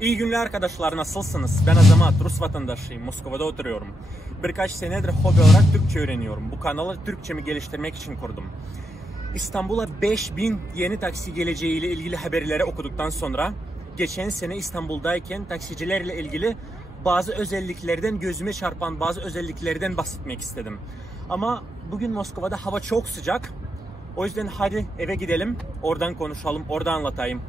İyi günler arkadaşlar, nasılsınız? Ben Azamat, Rus vatandaşıyım, Moskova'da oturuyorum. Birkaç senedir hobi olarak Türkçe öğreniyorum. Bu kanalı Türkçemi geliştirmek için kurdum. İstanbul'a 5000 yeni taksi geleceğiyle ilgili haberleri okuduktan sonra geçen sene İstanbul'dayken taksicilerle ilgili bazı özelliklerden, gözüme çarpan bazı özelliklerden bahsetmek istedim. Ama bugün Moskova'da hava çok sıcak. O yüzden hadi eve gidelim, oradan konuşalım, orada anlatayım.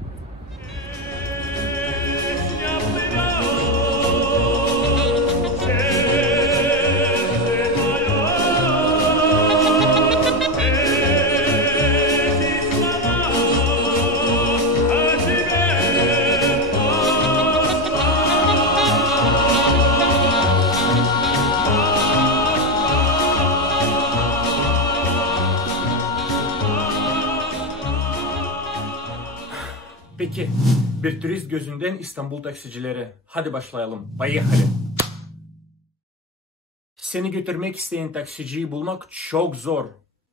Peki, bir turist gözünden İstanbul taksicileri. Hadi başlayalım. Поехали. Seni götürmek isteyen taksiciyi bulmak çok zor.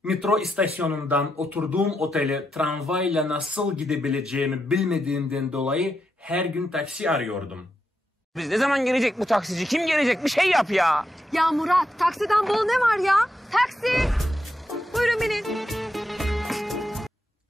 Metro istasyonundan oturduğum otele tramvayla nasıl gidebileceğimi bilmediğimden dolayı her gün taksi arıyordum. Biz ne zaman gelecek bu taksici? Kim gelecek? Bir şey yap ya. Ya Murat, taksiden bol ne var ya? Taksi! Buyurun binin.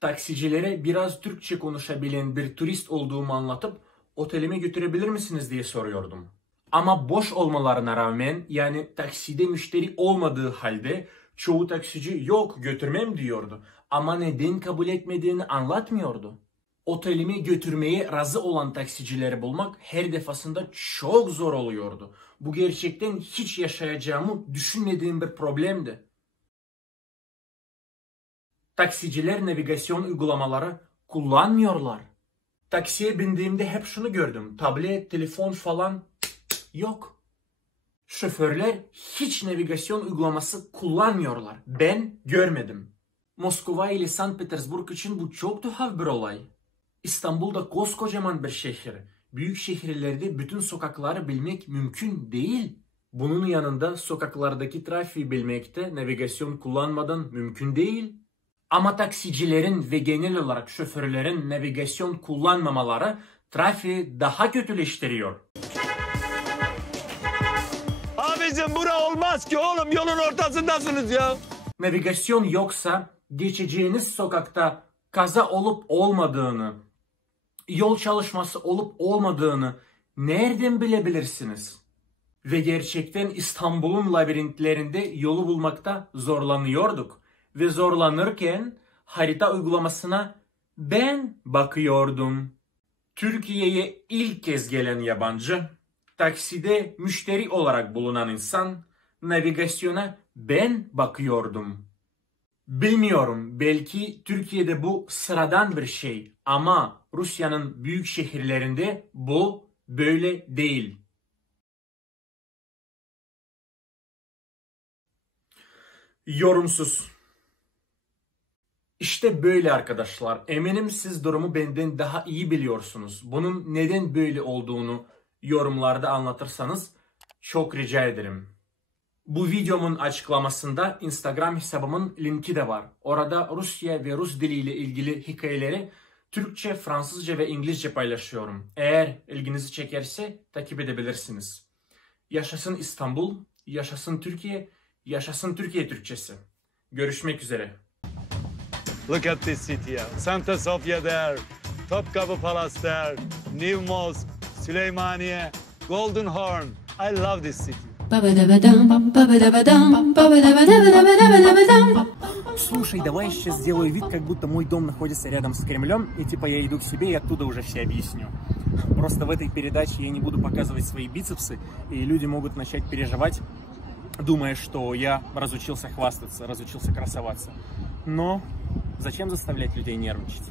Taksicilere biraz Türkçe konuşabilen bir turist olduğumu anlatıp otelime götürebilir misiniz diye soruyordum. Ama boş olmalarına rağmen, yani takside müşteri olmadığı halde çoğu taksici yok götürmem diyordu. Ama neden kabul etmediğini anlatmıyordu. Otelime götürmeye razı olan taksicileri bulmak her defasında çok zor oluyordu. Bu gerçekten hiç yaşayacağımı düşünmediğim bir problemdi. Taksiciler navigasyon uygulamaları kullanmıyorlar. Taksiye bindiğimde hep şunu gördüm. Tablet, telefon falan yok. Şoförler hiç navigasyon uygulaması kullanmıyorlar. Ben görmedim. Moskova ile Sankt Petersburg için bu çok tuhaf bir olay. İstanbul'da koskocaman bir şehir. Büyük şehirlerde bütün sokakları bilmek mümkün değil. Bunun yanında sokaklardaki trafiği bilmek de navigasyon kullanmadan mümkün değil. Ama taksicilerin ve genel olarak şoförlerin navigasyon kullanmamaları trafiği daha kötüleştiriyor. Abicim bura olmaz ki oğlum, yolun ortasındasınız ya. Navigasyon yoksa geçeceğiniz sokakta kaza olup olmadığını, yol çalışması olup olmadığını nereden bilebilirsiniz? Ve gerçekten İstanbul'un labirentlerinde yolu bulmakta zorlanıyorduk. Ve zorlanırken harita uygulamasına ben bakıyordum. Türkiye'ye ilk kez gelen yabancı, takside müşteri olarak bulunan insan, navigasyona ben bakıyordum. Bilmiyorum, belki Türkiye'de bu sıradan bir şey ama Rusya'nın büyük şehirlerinde bu böyle değil. Yorumsuz. İşte böyle arkadaşlar. Eminim siz durumu benden daha iyi biliyorsunuz. Bunun neden böyle olduğunu yorumlarda anlatırsanız çok rica ederim. Bu videomun açıklamasında Instagram hesabımın linki de var. Orada Rusya ve Rus diliyle ilgili hikayeleri Türkçe, Fransızca ve İngilizce paylaşıyorum. Eğer ilginizi çekerse takip edebilirsiniz. Yaşasın İstanbul, yaşasın Türkiye, yaşasın Türkiye Türkçesi. Görüşmek üzere. Look at this city. Santa Sofia there, Topkapı Palace there, New Mosque, Süleymaniye, Golden Horn. I love this city. Слушай, давай я сейчас сделаю вид, как будто мой дом находится рядом с Кремлем, и типа я иду к себе и оттуда уже все объясню. Просто в этой передаче я не буду показывать свои бицепсы, и люди могут начать переживать, думая, что я разучился хвастаться, разучился красоваться. Но зачем заставлять людей нервничать?